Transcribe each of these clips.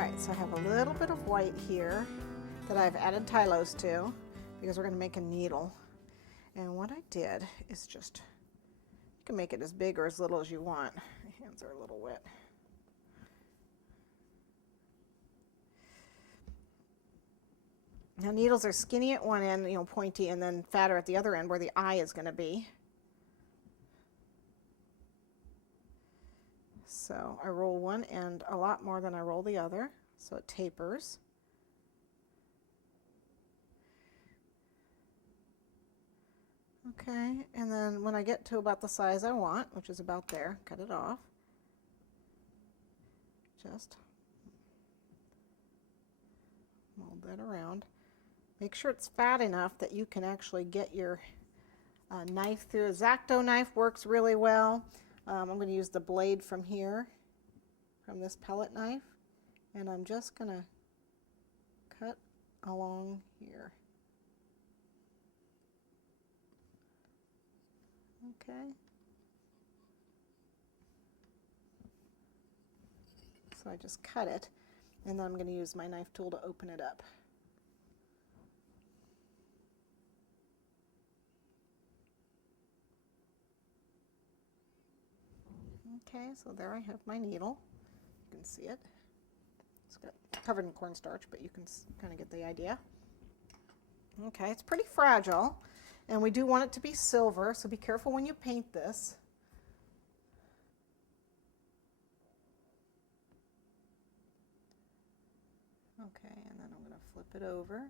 right, so I have a little bit of white here that I've added Tylos to because we're going to make a needle. And what I did is just, you can make it as big or as little as you want. My hands are a little wet. Now needles are skinny at one end, pointy, and then fatter at the other end where the eye is going to be. So I roll one end a lot more than I roll the other, so it tapers. Okay, and then when I get to about the size I want, which is about there, cut it off. Just mold that around. Make sure it's fat enough that you can actually get your knife through. A X-Acto knife works really well. I'm going to use the blade from here, from this pellet knife, and I'm just going to cut along here. Okay. So I just cut it, and then I'm going to use my knife tool to open it up. Okay, so there I have my needle. You can see it. It's got covered in cornstarch, but you can kind of get the idea. Okay, it's pretty fragile, and we do want it to be silver, so be careful when you paint this. Okay, and then I'm going to flip it over.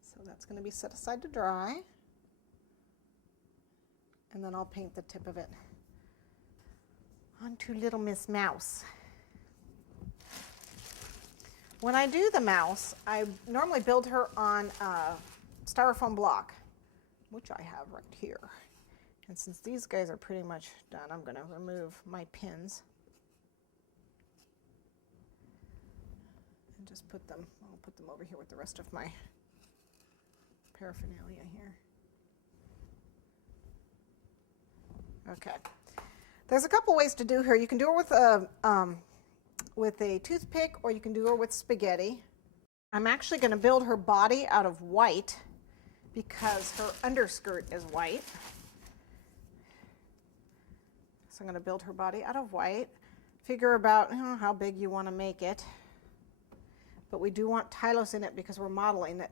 So that's going to be set aside to dry. And then I'll paint the tip of it onto little Miss Mouse. When I do the mouse, I normally build her on a styrofoam block, which I have right here. And since these guys are pretty much done, I'm going to remove my pins and just put them, I'll put them over here with the rest of my paraphernalia here. Okay. There's a couple ways to do her. You can do her with a toothpick, or you can do her with spaghetti. I'm actually going to build her body out of white because her underskirt is white. So I'm going to build her body out of white. Figure about how big you want to make it. But we do want Tylos in it because we're modeling it.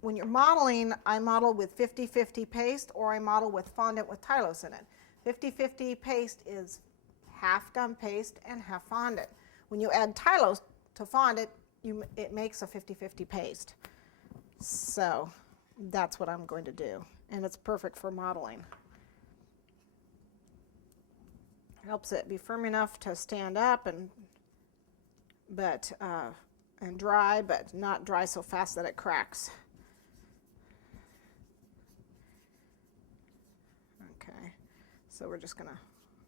When you're modeling, I model with 50-50 paste, or I model with fondant with Tylos in it. 50-50 paste is half gum paste and half fondant. When you add Tylos to fondant, it makes a 50-50 paste. So that's what I'm going to do, and it's perfect for modeling. Helps it be firm enough to stand up and dry, but not dry so fast that it cracks. Okay, so we're just going to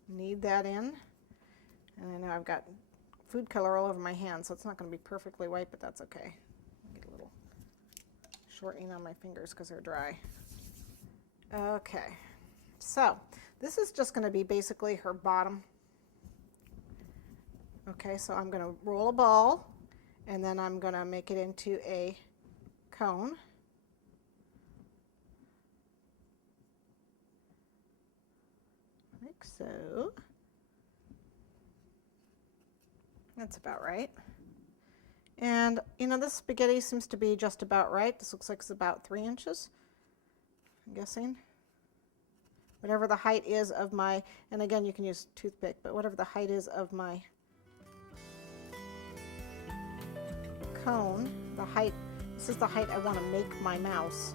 knead that in. And I know I've got food color all over my hand, so it's not going to be perfectly white, but that's okay. I'll get a little shortening on my fingers because they're dry. Okay, so this is just going to be basically her bottom. Okay, so I'm going to roll a ball, and then I'm going to make it into a cone. Like so. That's about right. And this spaghetti seems to be just about right. This looks like it's about 3 inches, I'm guessing. Whatever the height is of my, and again you can use a toothpick, but whatever the height is of my cone, the height, this is the height I want to make my mouse.